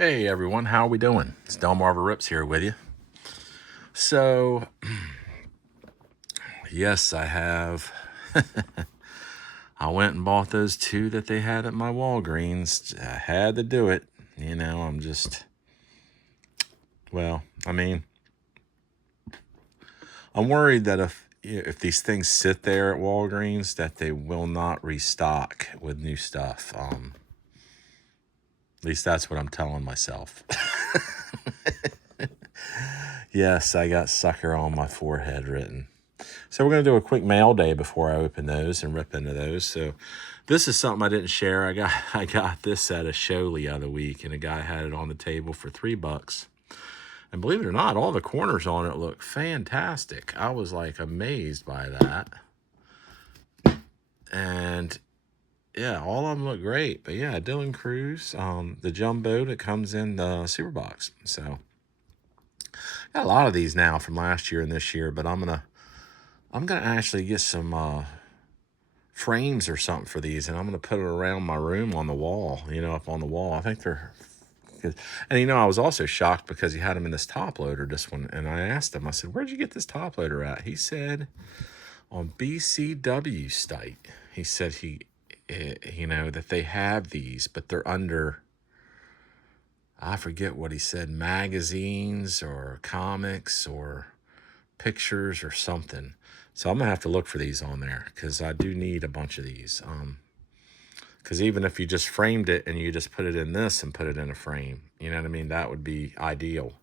Hey everyone, how are we doing? It's Delmarva Rips here with you. So, yes, I have. I went and bought those two that they had at my Walgreens. I had to do it. I'm just, well, I'm worried that if these things sit there at Walgreens, that they will not restock with new stuff. At least that's what I'm telling myself. Yes, I got sucker on my forehead written. So we're going to do a quick mail day before I open those and rip into those. So this is something I didn't share. I got this at a show the other week, and a guy had it on the table for $3. And believe it or not, all the corners on it look fantastic. I was like amazed by that. And yeah, all of them look great. But yeah, Dylan Cruz, the jumbo that comes in the super box. So got a lot of these now from last year and this year, but I'm gonna actually get some frames or something for these, and I'm gonna put it around my room on the wall, up on the wall. I think they're good. And I was also shocked because he had them in this top loader, this one, and I asked him, I said, "Where'd you get this top loader at?" He said, "On BCW site." He said that they have these, but they're under, I forget what he said, magazines or comics or pictures or something. So I'm going to have to look for these on there because I do need a bunch of these. Because even if you just framed it and you just put it in this and put it in a frame, you know what I mean? That would be ideal.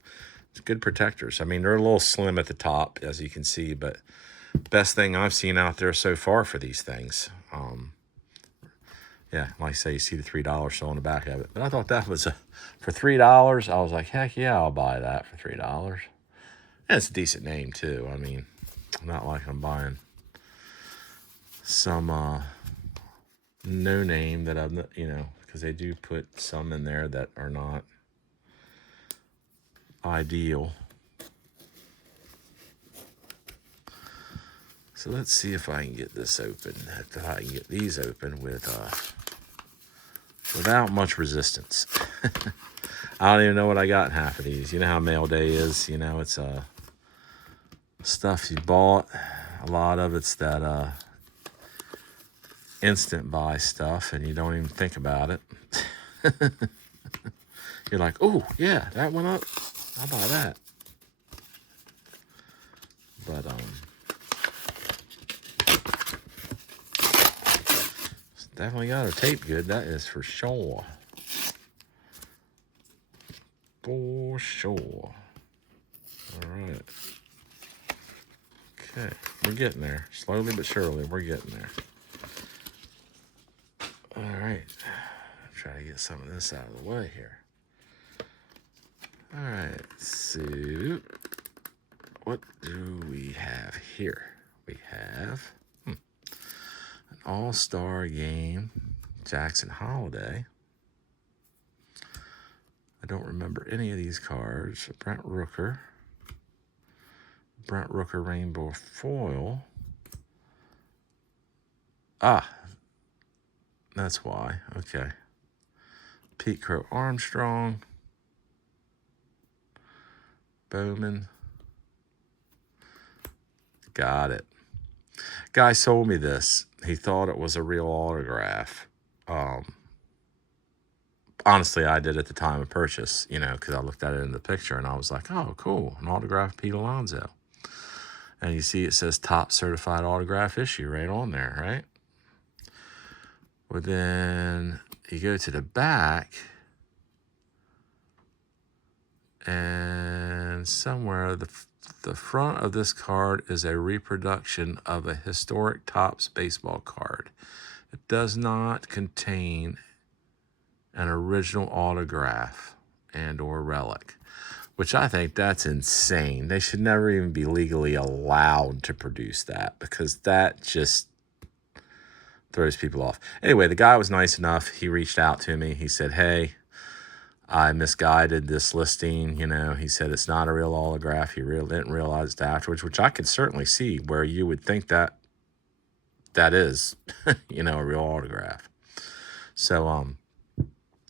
It's good protectors. I mean, they're a little slim at the top, as you can see, but best thing I've seen out there so far for these things. Yeah, like I say, you see the $3 still on the back of it. But I thought that was for $3. I was like, heck yeah, I'll buy that for $3. And it's a decent name too. I mean, not like I'm buying some no name that I'm, because they do put some in there that are not ideal. So let's see if I can get this open. If I can get these open without much resistance. I don't even know what I got in half of these. You know how mail day is. It's stuff you bought. A lot of it's that instant buy stuff, and you don't even think about it. You're like, oh yeah, that went up, I'll buy that. But definitely got her tape good, that is for sure. For sure. All right. Okay, we're getting there. Slowly but surely, we're getting there. All right. Try to get some of this out of the way here. All right, so what do we have here? We have an all-star game, Jackson Holiday. I don't remember any of these cards. Brent Rooker Rainbow Foil. Ah, that's why. Okay. Pete Crow Armstrong. Bowman. Got it. Guy sold me this. He thought it was a real autograph. Honestly, I did at the time of purchase, because I looked at it in the picture and I was like, oh, cool, an autograph Pete Alonso. And you see it says top certified autograph issue right on there, right? Well, then you go to the back, and somewhere the front of this card is a reproduction of a historic Topps baseball card. It does not contain an original autograph and or relic, which I think that's insane. They should never even be legally allowed to produce that, because that just throws people off. Anyway, the guy was nice enough. He reached out to me. He said, hey, I misguided this listing. He said it's not a real autograph. He didn't realize it afterwards, which I could certainly see where you would think that is, a real autograph. So,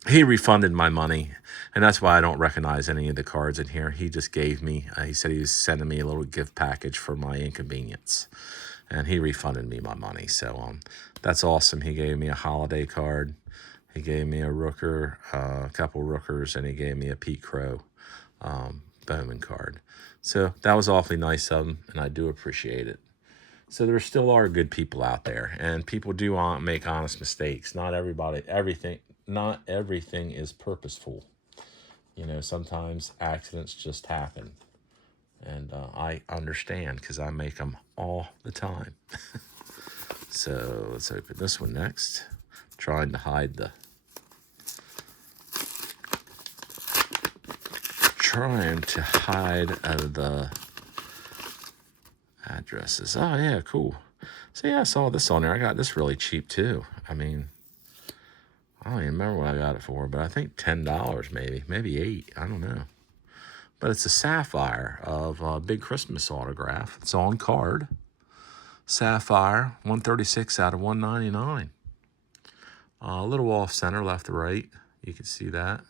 he refunded my money, and that's why I don't recognize any of the cards in here. He just gave me, he said he was sending me a little gift package for my inconvenience, and he refunded me my money. So that's awesome. He gave me a holiday card. He gave me a Rooker, a couple Rookers, and he gave me a Pete Crow Bowman card. So that was awfully nice of him, and I do appreciate it. So there still are good people out there, and people do make honest mistakes. Not everything is purposeful. You know, sometimes accidents just happen, and I understand because I make them all the time. So let's open this one next. Trying to hide the the addresses. Oh yeah, cool. So yeah, I saw this on there. I got this really cheap too. I mean, I don't even remember what I got it for, but I think $10 maybe $8. I don't know. But it's a sapphire of a big Christmas autograph. It's on card. Sapphire, 136 out of 199. A little off center, left to right. You can see that.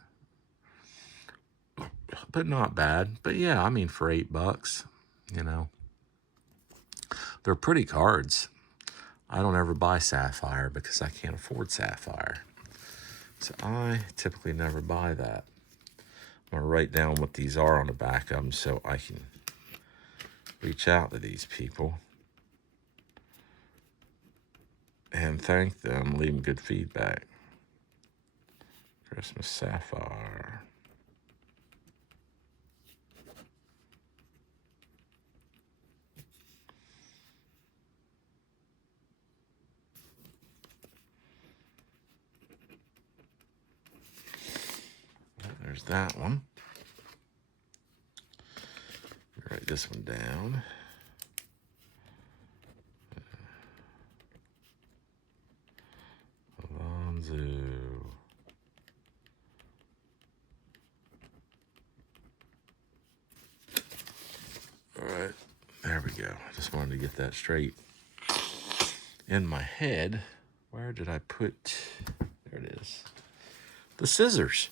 But not bad. But yeah, I mean, for $8, you know, they're pretty cards. I don't ever buy sapphire because I can't afford sapphire. So I typically never buy that. I'm going to write down what these are on the back of them so I can reach out to these people and thank them, leave them good feedback. Christmas sapphire. There's that one. Write this one down. Alonzo. All right, there we go. I just wanted to get that straight in my head. Where did I put? There it is. The scissors.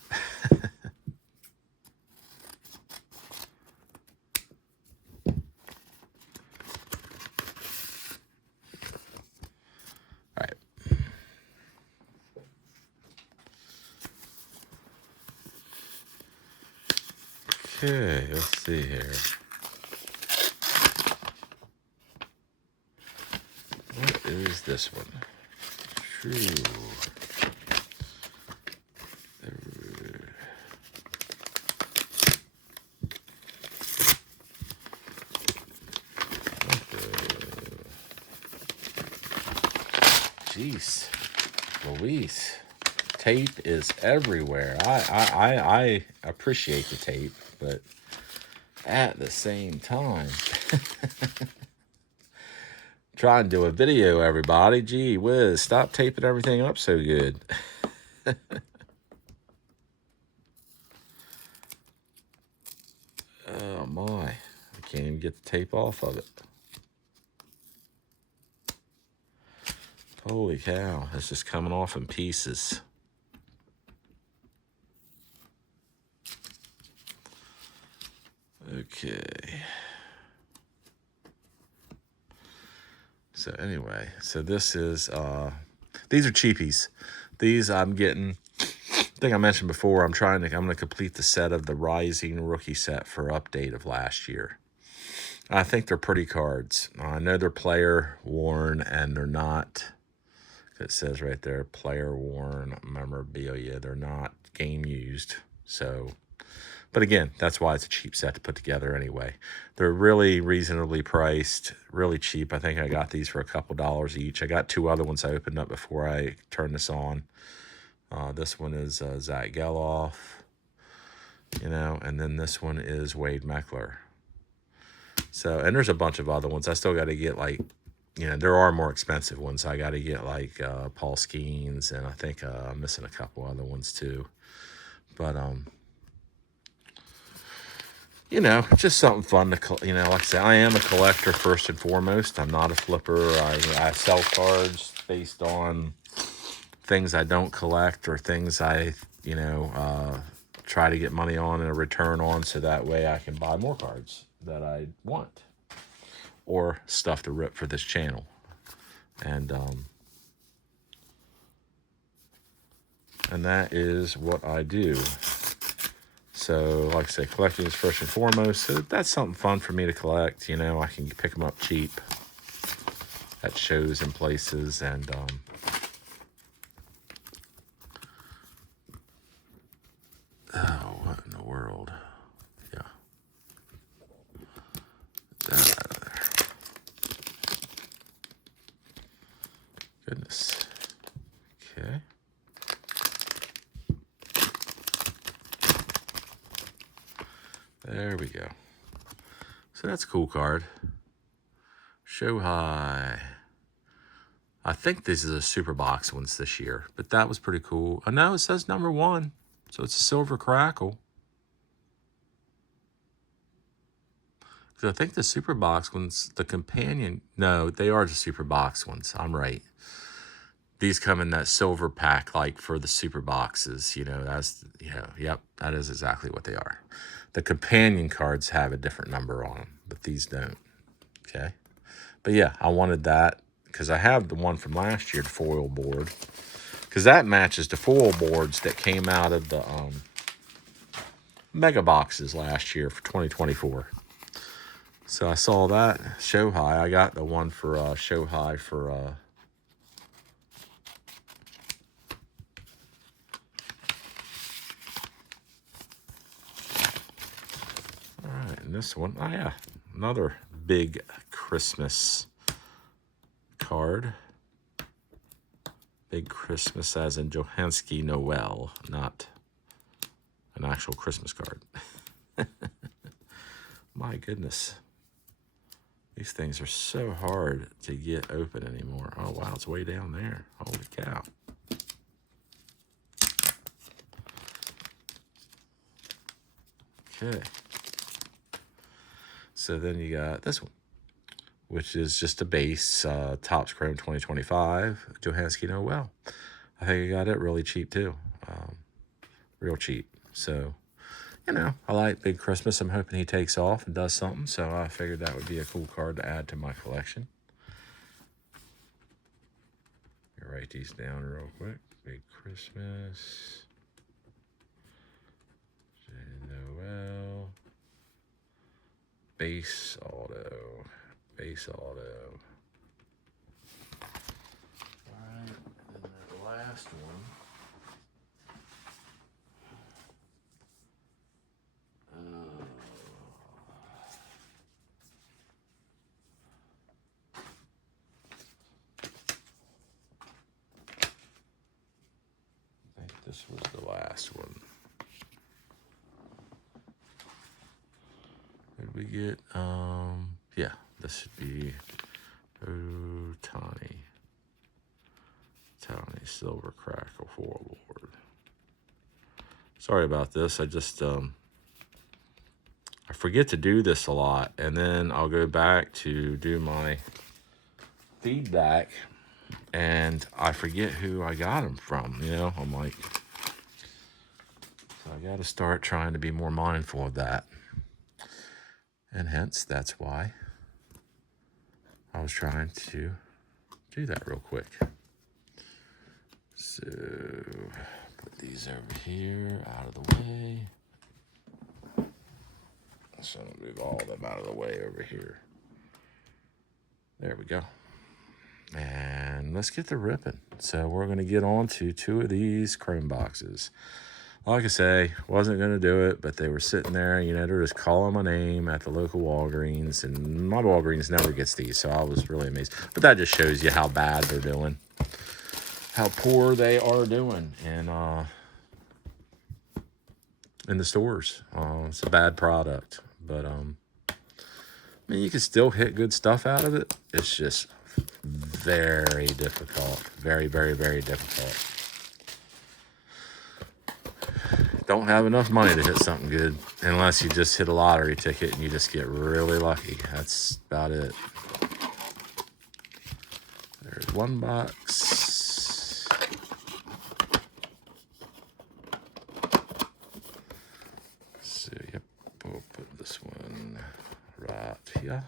Okay, let's see here. What is this one? True. Jeez, Luis. Tape is everywhere. I appreciate the tape, but at the same time, try and do a video, everybody. Gee whiz, stop taping everything up so good. Oh my, I can't even get the tape off of it. Holy cow, it's just coming off in pieces. Okay. So anyway, so this is, these are cheapies. These I'm getting, I think I mentioned before, I'm going to complete the set of the Rising rookie set for update of last year. I think they're pretty cards. I know they're player worn and they're not, it says right there, player worn memorabilia. They're not game used. So, but again, that's why it's a cheap set to put together anyway. They're really reasonably priced, really cheap. I think I got these for a couple dollars each. I got two other ones I opened up before I turned this on. This one is Zach Geloff, you know, and then this one is Wade Meckler. So, and there's a bunch of other ones. I still got to get, like, you know, there are more expensive ones. I got to get, like, Paul Skeens, and I think I'm missing a couple other ones too. But, you know, just something fun to, you know, like I say, I am a collector first and foremost. I'm not a flipper. I sell cards based on things I don't collect or things I, try to get money on and a return on, so that way I can buy more cards that I want or stuff to rip for this channel. And that is what I do. So, like I say, collecting is first and foremost. So that's something fun for me to collect. I can pick them up cheap at shows and places. And oh, what in the world? Yeah. Get that out of there. Goodness. Okay. There we go. So that's a cool card. Show High. I think these are the super box ones this year, but that was pretty cool. I know it says number 1, so it's a silver crackle. Because I think the super box ones, the companion, no, they are the super box ones. I'm right. These come in that silver pack, like for the super boxes. Yep, that is exactly what they are. The companion cards have a different number on them, but these don't. Okay. But yeah, I wanted that because I have the one from last year, the foil board, because that matches the foil boards that came out of the mega boxes last year for 2024. So I saw that Show High. I got the one for Show High for all right, and this one, oh yeah, another big Christmas card. Big Christmas as in Johanski Noel, not an actual Christmas card. My goodness. These things are so hard to get open anymore. Oh, wow, it's way down there. Holy cow. Okay. So then you got this one, which is just a base Topps Chrome 2025 Johanski Noel. I think I got it really cheap too. Real cheap. So, I like Big Christmas. I'm hoping he takes off and does something. So I figured that would be a cool card to add to my collection. I'll write these down real quick. Big Christmas. Noel. Base auto. Base auto. Alright, and then the last one. I think this was the last one. Did we get, yeah, this should be Tawny Silver Crackle Forward. Sorry about this. I just, I forget to do this a lot, and then I'll go back to do my feedback, and I forget who I got them from, I'm like, so I got to start trying to be more mindful of that. And hence, that's why I was trying to do that real quick. So, put these over here, out of the way. So, move all of them out of the way over here. There we go. And let's get to ripping. So, we're going to get on to 2 of these Chrome boxes. Like I say, wasn't going to do it, but they were sitting there, they're just calling my name at the local Walgreens, and my Walgreens never gets these, so I was really amazed. But that just shows you how bad they're doing, how poor they are doing in the stores. It's a bad product, but you can still hit good stuff out of it. It's just very difficult, very, very, very difficult. Don't have enough money to hit something good unless you just hit a lottery ticket and you just get really lucky. That's about it. There's one box. here.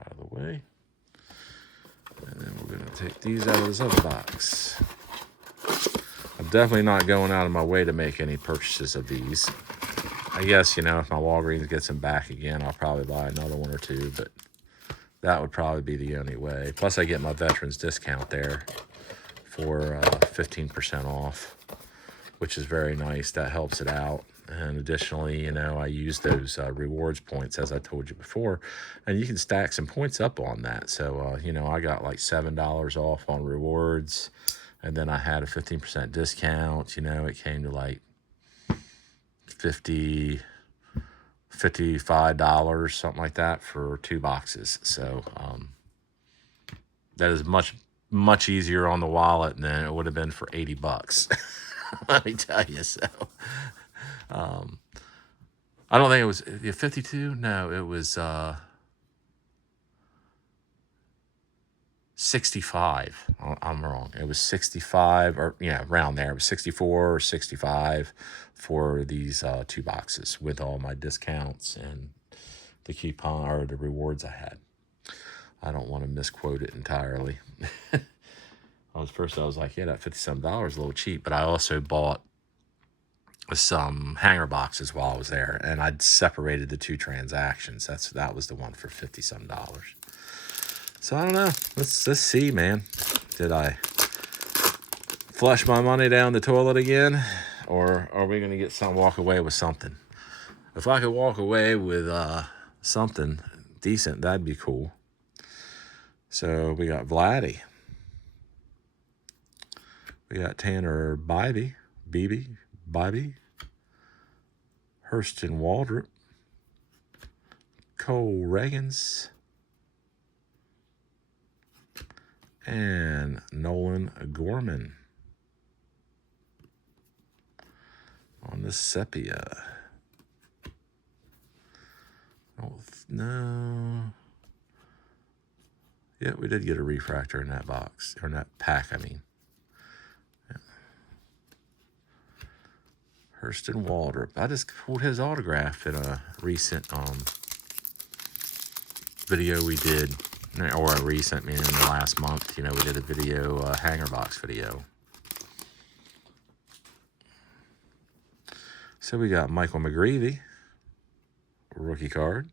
Out of the way. And then we're going to take these out of this other box. I'm definitely not going out of my way to make any purchases of these. I guess, if my Walgreens gets them back again, I'll probably buy another one or two, but that would probably be the only way. Plus, I get my veterans discount there for 15% off, which is very nice. That helps it out. And additionally, I use those rewards points, as I told you before, and you can stack some points up on that. So, I got like $7 off on rewards, and then I had a 15% discount. It came to like $55, something like that, for 2 boxes. So that is much easier on the wallet than it would have been for $80. Let me tell you. So I don't think it was 52. No, it was 65. I'm wrong. It was 65, or around there. It was 64 or 65 for these 2 boxes with all my discounts and the coupon or the rewards I had. I don't want to misquote it entirely. I was like, yeah, that $57 is a little cheap, but I also bought some hanger boxes while I was there, and I'd separated the 2 transactions. That was the one for $50-some. So I don't know. Let's see, man. Did I flush my money down the toilet again, or are we gonna walk away with something? If I could walk away with something decent, that'd be cool. So we got Vladdy. We got Tanner Bybee, Hurston Waldrop, Cole Reagans, and Nolan Gorman on the sepia. Oh, no. Yeah, we did get a refractor in that box, or in that pack, I mean. Yeah. Hurston Waldrop. I just pulled his autograph in a recent video we did, or a recent, meaning in the last month. We did a video, hanger box video. So we got Michael McGreevy, rookie card.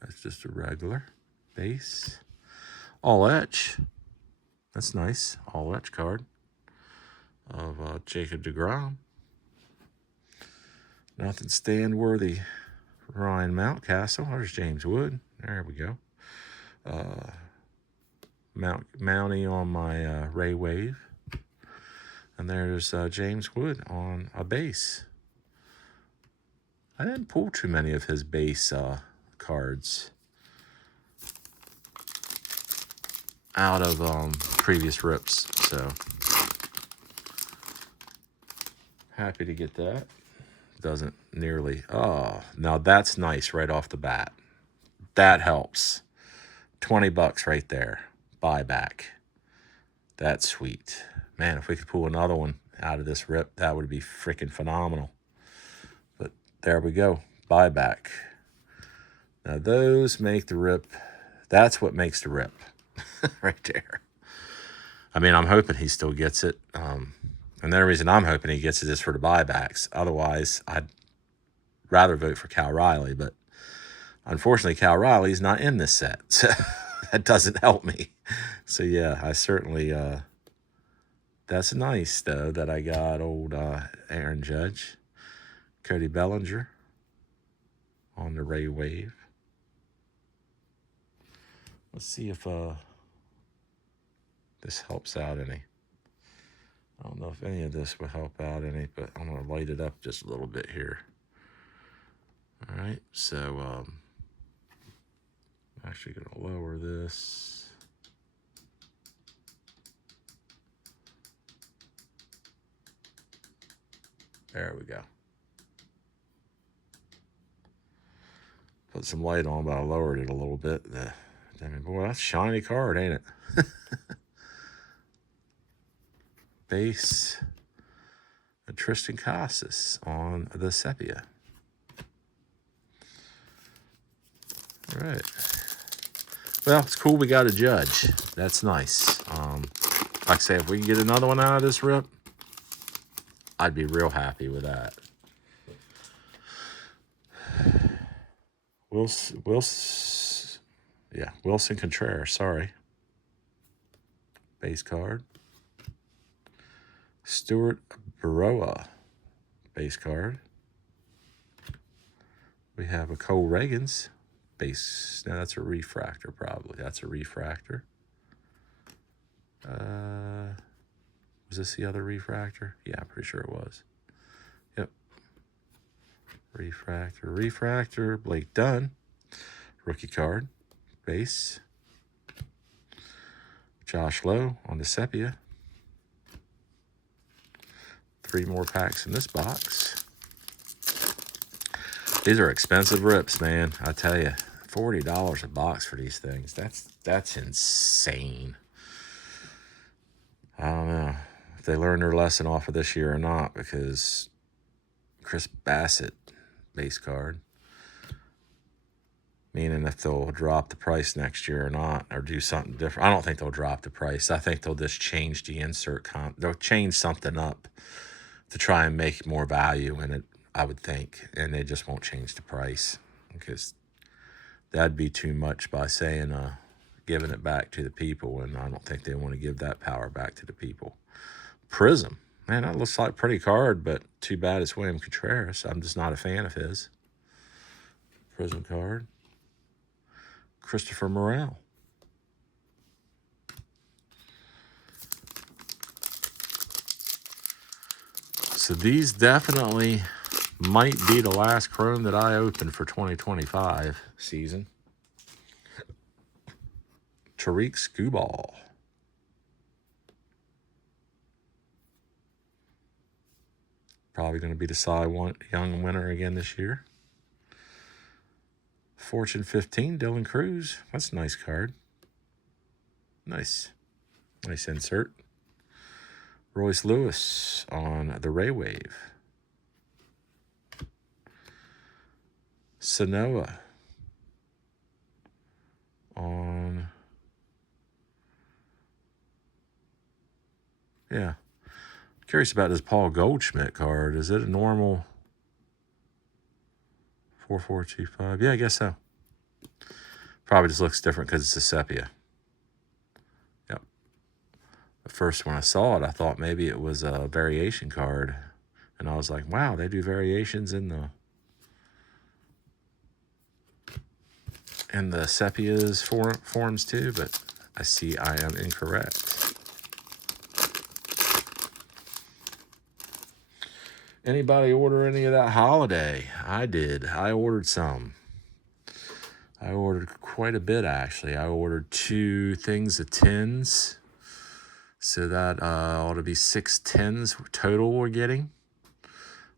That's just a regular base. All etch. That's nice. All etch card of Jacob deGrom. Nothing stand worthy. Ryan Mountcastle. There's James Wood. There we go. Mountie on my Ray Wave. And there's James Wood on a base. I didn't pull too many of his base cards out of previous rips, so happy to get that. Doesn't nearly. Oh, now that's nice right off the bat. That helps. $20 right there. Buyback. That's sweet. Man, if we could pull another one out of this rip, that would be freaking phenomenal. But there we go. Buyback. Now those make the rip. That's what makes the rip. Right there. I mean, I'm hoping he still gets it. And the only reason I'm hoping he gets it is for the buybacks. Otherwise, I'd rather vote for Cal Riley. But unfortunately, Cal Riley's not in this set. So that doesn't help me. So, yeah, I certainly... that's nice, though, that I got old Aaron Judge. Cody Bellinger on the Ray Wave. Let's see if this helps out any. I don't know if any of this will help out any, but I'm going to light it up just a little bit here. All right, so I'm actually going to lower this. There we go. Put some light on, but I lowered it a little bit. I mean, boy, that's a shiny card, ain't it? Tristan Casas on the sepia. All right. Well, it's cool we got a judge. That's nice. Like I say, if we can get another one out of this rip, I'd be real happy with that. Wilson Contreras, sorry. Base card. Stuart Baroa, base card. We have a Cole Reagans, base. Now that's a refractor, probably. That's a refractor. Was this the other refractor? Yeah, I'm pretty sure it was. Yep. Refractor. Blake Dunn, rookie card, base. Josh Lowe on the sepia. 3 more packs in this box. These are expensive rips, man. I tell you, $40 a box for these things. That's insane. I don't know if they learned their lesson off of this year or not, because Chris Bassett base card. Meaning if they'll drop the price next year or not, or do something different. I don't think they'll drop the price. I think they'll just change the insert they'll change something up to try and make more value in it, I would think. And they just won't change the price, because that'd be too much by saying giving it back to the people, and I don't think they want to give that power back to the people. Prism. Man, that looks like a pretty card, but too bad it's William Contreras. I'm just not a fan of his. Prism card. Christopher Morel. So these definitely might be the last Chrome that I open for 2025 season. Tariq Skubal. Probably going to be the Cy Young winner again this year. Fortune 15, Dylan Cruz. That's a nice card. Nice insert. Royce Lewis on the Ray Wave. Sanoa on... Yeah. Curious about this Paul Goldschmidt card. Is it a normal 4425? Yeah, I guess so. Probably just looks different because it's a sepia. Yep. At first, when I saw it, I thought maybe it was a variation card. And I was like, wow, they do variations in the sepias forms too, but I see I am incorrect. Anybody order any of that holiday? I did. I ordered some. I ordered quite a bit, actually. I ordered 2 things of 10s. So that ought to be 6 10s total we're getting.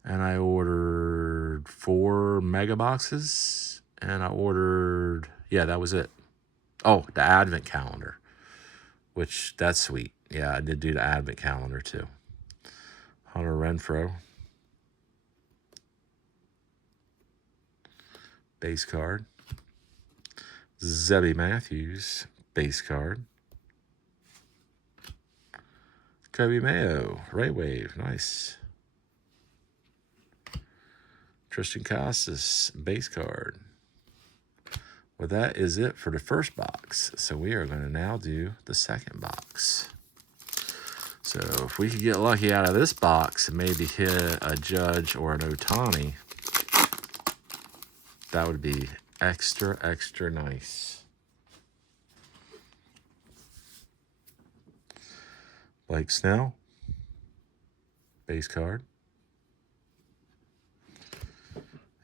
And I ordered 4 mega boxes. And I ordered, yeah, that was it. Oh, the Advent calendar, which that's sweet. Yeah, I did do the Advent calendar too. Hunter Renfroe. Base card. Zebby Matthews, base card. Kobe Mayo, Ray Wave, nice. Tristan Casas, base card. Well, that is it for the first box. So we are going to now do the second box. So if we could get lucky out of this box and maybe hit a Judge or an Ohtani, that would be extra, extra nice. Blake Snell, base card.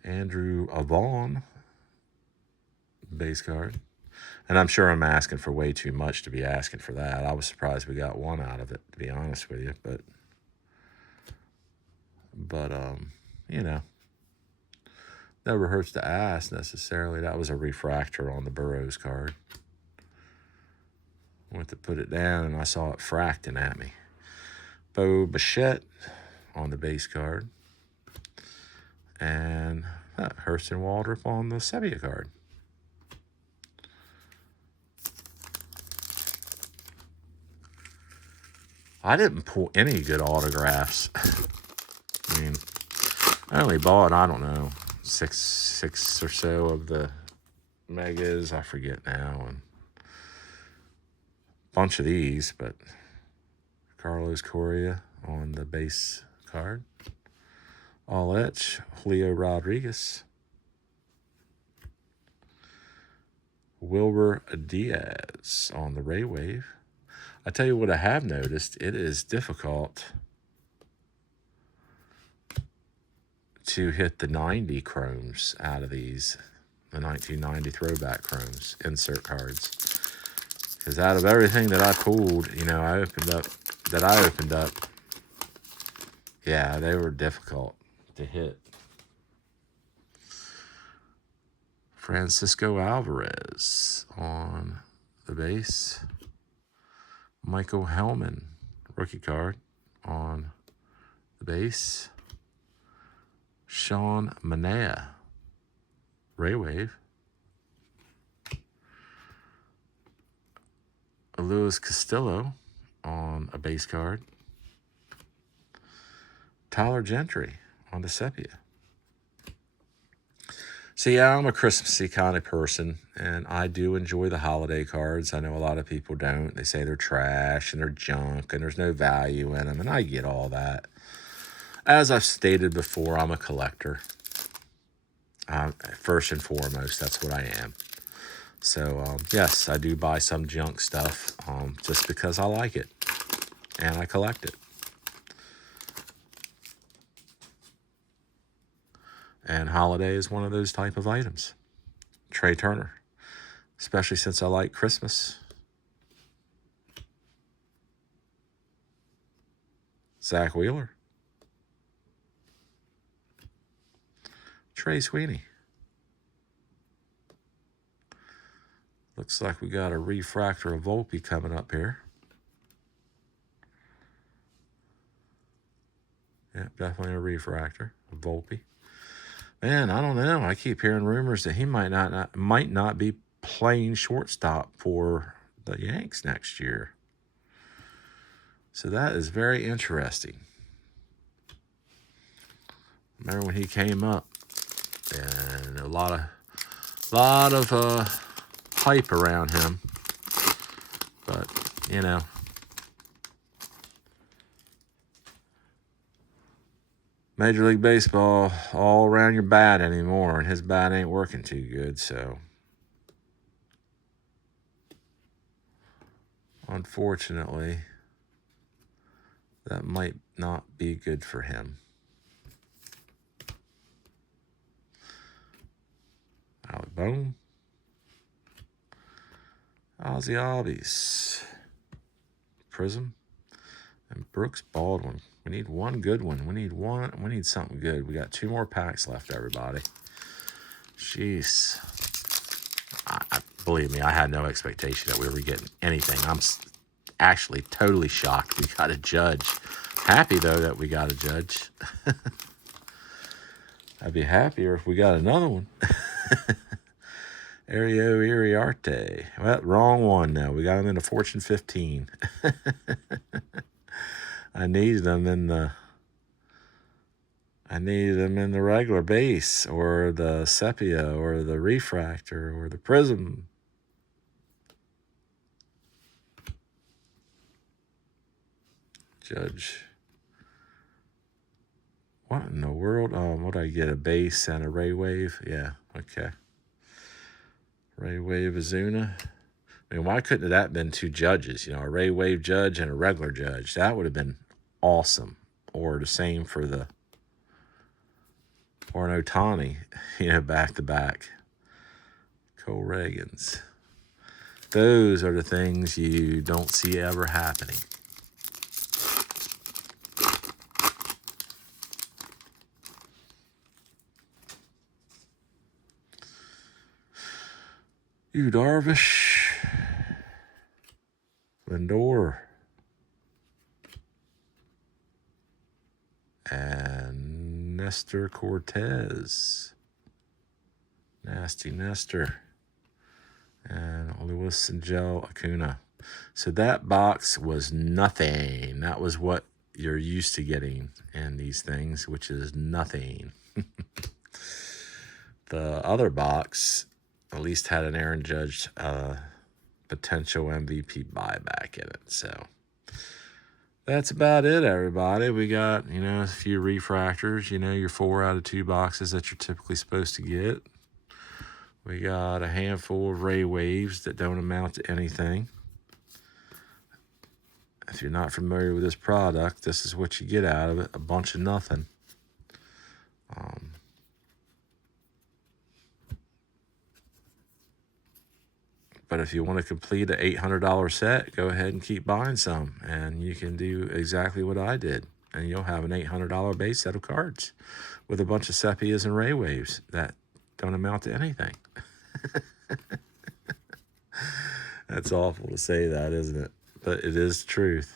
Andrew Avon, base card. And I'm sure I'm asking for way too much to be asking for that. I was surprised we got 1 out of it, to be honest with you. But you know, never hurts to ask necessarily. That was a refractor on the Burrows card. Went to put it down and I saw it fracting at me. Bo Bichette on the base card. And Hurston Waldrop on the Sepia card. I didn't pull any good autographs. I mean, I only bought, I don't know, six or so of the megas. I forget now. And a bunch of these, but Carlos Correa on the base card. All etch, Julio Rodriguez. Wilbur Diaz on the Ray Wave. I tell you what I have noticed, it is difficult to hit the 90 chromes out of these, the 1990 throwback chromes, insert cards. Because out of everything that I pulled, I opened up, yeah, they were difficult to hit. Francisco Alvarez on the base. Michael Hellman, rookie card on the base. Sean Manaea, Ray Wave. Luis Castillo on a base card. Tyler Gentry on the Sepia. So yeah, I'm a Christmassy kind of person, and I do enjoy the holiday cards. I know a lot of people don't. They say they're trash and they're junk and there's no value in them, and I get all that. As I've stated before, I'm a collector. First and foremost, that's what I am. So, yes, I do buy some junk stuff just because I like it, and I collect it. And holiday is one of those type of items. Trey Turner, especially since I like Christmas. Zach Wheeler. Trey Sweeney. Looks like we got a refractor of Volpe coming up here. Yeah, definitely a refractor of Volpe. Man, I don't know. I keep hearing rumors that he might not be playing shortstop for the Yanks next year. So that is very interesting. Remember when he came up, and a lot of hype around him, but Major League Baseball all around your bat anymore, and his bat ain't working too good, so unfortunately that might not be good for him. Alec Bohm. Ozzy Albies. Prism. And Brooks Baldwin. We need one good one. We need something good. We got 2 more packs left, everybody. Jeez. Believe me, I had no expectation that we were getting anything. I'm actually totally shocked we got a Judge. Happy, though, that we got a Judge. I'd be happier if we got another one. Ario Iriarte. Well, wrong one now. We got him in a Fortune 15. I needed them in the regular base, or the Sepia, or the refractor, or the Prism. Judge. What in the world? What did I get? A base and a Ray Wave? Yeah, okay. Ray Wave Azuna. I mean, why couldn't that have been 2 Judges? A Ray Wave Judge and a regular Judge. That would have been awesome. Or the same for an Ohtani, back to back. Cole Reagans. Those are the things you don't see ever happening. Yu Darvish. Lindor. Nestor Cortez. Nasty Nestor. And Lewis and Joe Acuna. So that box was nothing. That was what you're used to getting in these things, which is nothing. The other box at least had an Aaron Judge potential MVP buyback in it. So that's about it, everybody. We got, a few refractors, your 4 out of 2 boxes that you're typically supposed to get. We got a handful of ray waves that don't amount to anything. If you're not familiar with this product, this is what you get out of it, a bunch of nothing. But if you want to complete an $800 set, go ahead and keep buying some. And you can do exactly what I did. And you'll have an $800 base set of cards with a bunch of sepias and ray waves that don't amount to anything. That's awful to say that, isn't it? But it is the truth.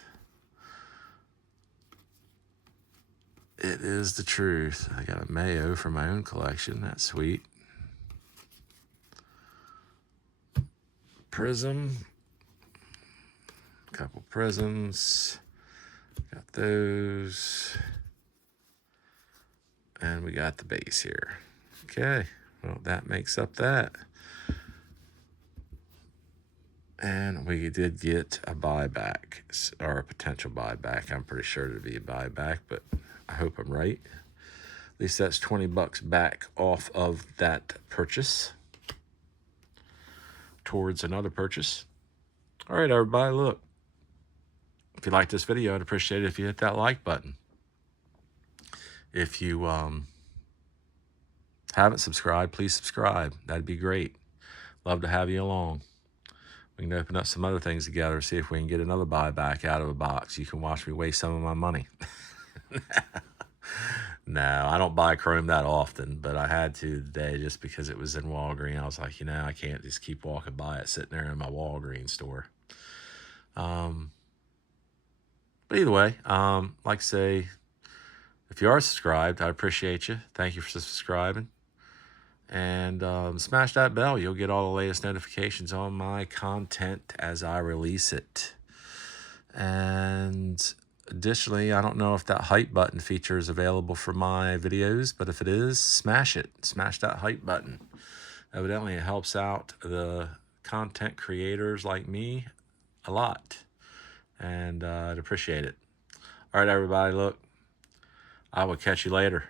It is the truth. I got a Mayo for my own collection. That's sweet. Prism. A couple prisms. Got those. And we got the base here. Okay. Well, that makes up that. And we did get a buyback, or a potential buyback. I'm pretty sure it'd be a buyback, but I hope I'm right. At least that's $20 back off of that purchase towards another purchase. All right, everybody, look. If you like this video, I'd appreciate it if you hit that like button. If you haven't subscribed, please subscribe. That'd be great. Love to have you along. We can open up some other things together, see if we can get another buyback out of a box. You can watch me waste some of my money. No, I don't buy Chrome that often, but I had to today just because it was in Walgreens. I was like, I can't just keep walking by it sitting there in my Walgreens store. But either way, like I say, if you are subscribed, I appreciate you. Thank you for subscribing. And smash that bell. You'll get all the latest notifications on my content as I release it. And additionally, I don't know if that hype button feature is available for my videos, but if it is, smash it. Smash that hype button. Evidently, it helps out the content creators like me a lot. And I'd appreciate it. All right, everybody, look. I will catch you later.